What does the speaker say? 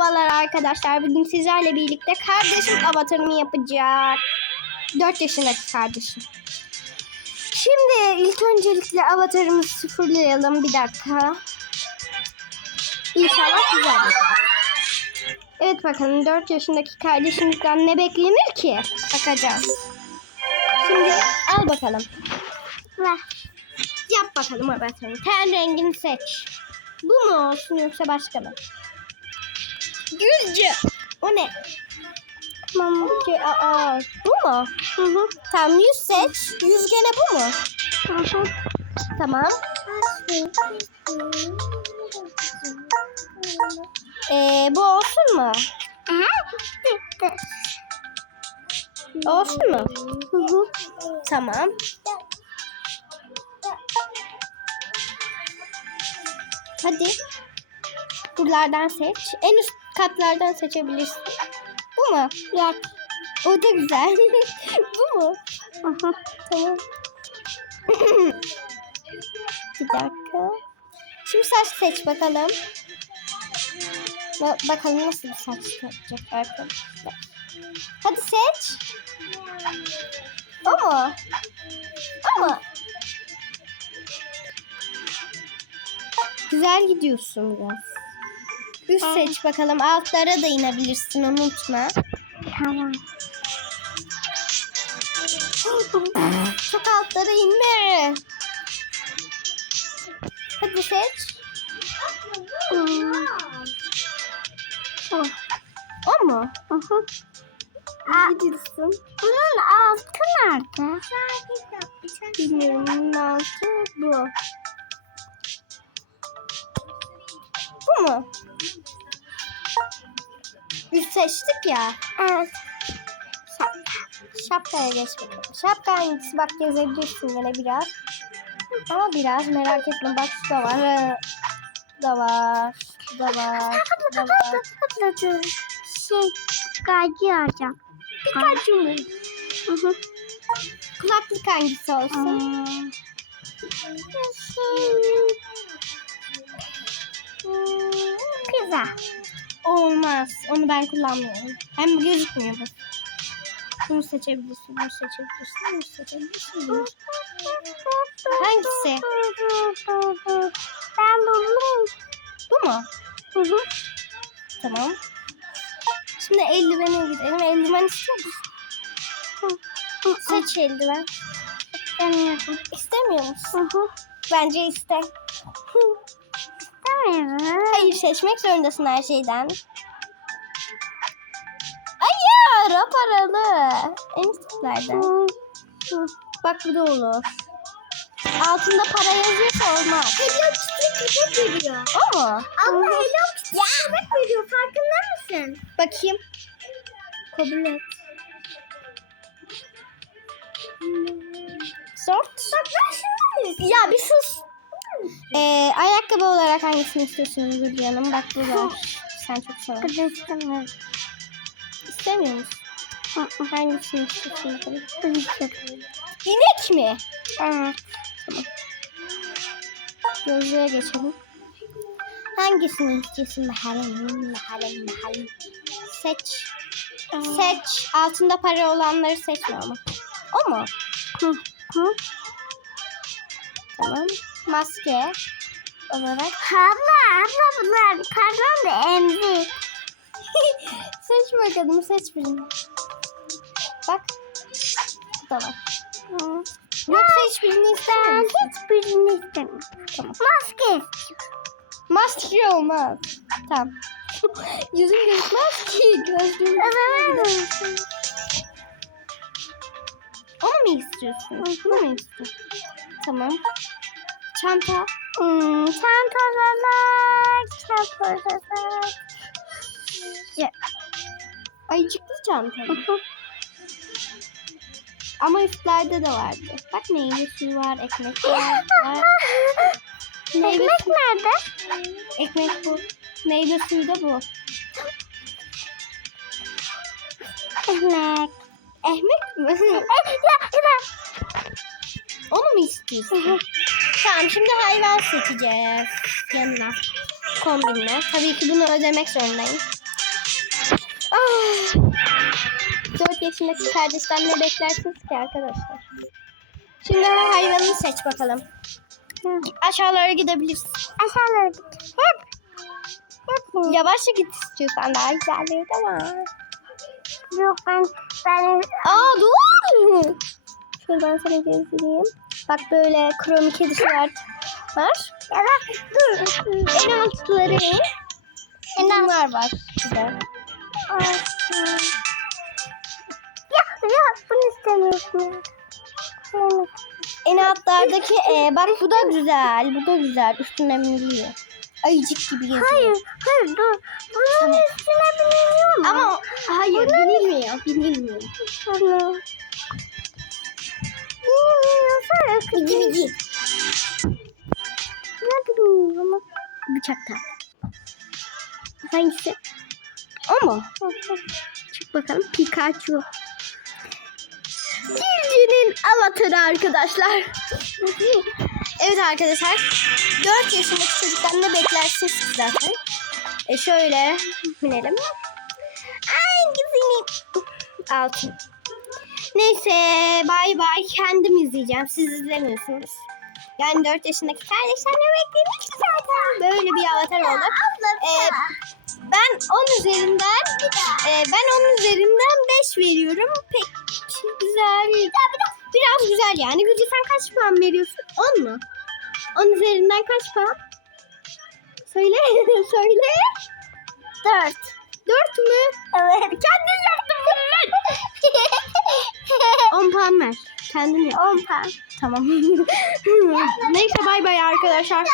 Merhabalar arkadaşlar. Bugün sizlerle birlikte kardeşim avatarımı yapacak. 4 yaşındaki kardeşim. Şimdi ilk öncelikle avatarımızı sıfırlayalım. Bir dakika. İnşallah güzel yapar. Evet bakalım 4 yaşındaki kardeşimizden ne beklenir ki? Bakacağız. Şimdi al bakalım. Yap bakalım avatarını. Ten rengini seç. Bu mu olsun yoksa başka mı? Gülce. O ne? Tamam. Gü- Aa, bu mu? Hı hı. Tamam yüz seç. Yüz gene bu mu? Hı hı. Tamam. Ee, bu olsun mu? Olsun mu? Hı hı. Tamam. Hadi. Buralardan seç. En üst katlardan seçebilirsin. Bu mu? Yok. O da güzel. Bu mu? Aha, tamam. Bir dakika. Şimdi saç seç bakalım. Ba- bakalım nasıl bir saç seçecek arkadaşlar. Hadi seç. O mu? O mu? Güzel gidiyorsun biraz. Üst seç bakalım. Altlara da inebilirsin unutma. Tamam. Çok altlara inme. Hadi seç. Oh. O mu? Hı hı. Gidiyorsun. Bunun altı nerede? Bilmiyorum. Bunun altı bu. Bu mu? Üst seçtik ya. Evet. Şapkaya geç bakalım. Şapka hangisi? Bak gezebilirsin yine biraz. Ama biraz merak etme. Bak şu da var. Ee, da var. Da var. Da var. Şey, gaycı alacağım. Pikachu mu? Kulaklık hangisi olsun? Hmm. Güzel. Olmaz. Onu ben kullanmıyorum. Hem gözükmüyor bu. Bunu seçebilirsin, bunu seçebilirsin, bunu seçebilirsin. Bunu. Hangisi? Ben buldum. Bu mu? Hı hı. Tamam. Şimdi eldivene gidelim. Eldiven istiyor musun? Hı hı. Seç eldiven. İstemiyorum. İstemiyor musun? Hı hı. Bence iste. İstemiyorum. Hayır seçmek zorundasın her şeyden. Hayır o paralı. En hı. Bak bu da olur. Altında para yazıyorsa olmaz. Hello Kitty köpek veriyor. O mu? Abla Hello Kitty köpek veriyor. Farkında mısın? Bakayım. Kabul et. Sort. Bak ben şunu Ya bir sus. Ee, ayakkabı olarak hangisini istiyorsun Gülce Hanım? Bak bu var. Sen çok seversin. Kızı istemiyorum. İstemiyor musun? Hangisini istiyorsun bakalım? Kızı İnek mi? Evet. Gözlüğe geçelim. Hangisini istiyorsun? Mahalem, mahalem, mahalem. Seç. Seç. Altında para olanları seçme ama. O mu? Hı hı. Tamam. Maske olarak. Abla abla bunlar kardan da emzi. seç bakalım. Seç birini. Bak. Bu da var. Hı. Yoksa hiçbirini ister misin? hiçbirini istemiyorum. Tamam. Maske. Maske olmaz. Tamam. Yüzün gözükmez ki. Gözlüğün Evet. Onu mu istiyorsun? Bunu mu istiyorsun? Tamam. Çanta. Hmm, çantalar, çantalar. Ayıcıklı çanta. Ama üstlerde de vardı. Bak meyve suyu var, ekmek var. var. Meyve Ekmek suyu. nerede? Ekmek bu. Meyve suyu da bu. Ekmek. Ekmek mi? Eh, ya, ya. Onu mu istiyorsun? Tamam şimdi hayvan seçeceğiz yanına. Kombinle. Tabii ki bunu ödemek zorundayım. Ah. 4 yaşındaki kardeşten ne beklersiniz ki arkadaşlar? Şimdi hayvanını seç bakalım. Aşağılara gidebilirsin. Aşağılara git. Hep. Hep. Yavaşça git istiyorsan daha güzelleri de var. Yok ben ben Aa dur. Ben sana gezdireyim. Bak böyle kromi kedisi var. Ya da dur. En altları. Bunlar var. Olsun. Ya ya bunu istemiyorsun. En altlardaki e, bak bu da güzel. Bu da güzel. Üstüne biniliyor. Ayıcık gibi geziyor. Hayır, hayır dur. Bunun üstüne biniliyor mu? Ama hayır binilmiyor. Binilmiyor. Tamam. Bici bici. Ne bileyim ama. Bıçaktan. Hangisi? O mu? Çık bakalım. Pikachu. Dilci'nin avatarı arkadaşlar. evet arkadaşlar. 4 yaşındaki çocuktan ne beklersiniz zaten? E şöyle binelim. Hangisini? Altın. Neyse bay bay kendim izleyeceğim. Siz izlemiyorsunuz. Yani 4 yaşındaki kardeşler ne beklemiş ki zaten. Böyle bir avatar oldu. Ee, ben 10 üzerinden e, ben 10 üzerinden 5 veriyorum. Pek güzel. Biraz güzel yani. Gülce sen kaç puan veriyorsun? 10 mu? 10 üzerinden kaç puan? Söyle. Söyle. 4. 4 mü? Evet. Kendin yaptın bunu. 10 puan ver. Kendin yap. 10 puan. Tamam. Neyse bay bay arkadaşlar.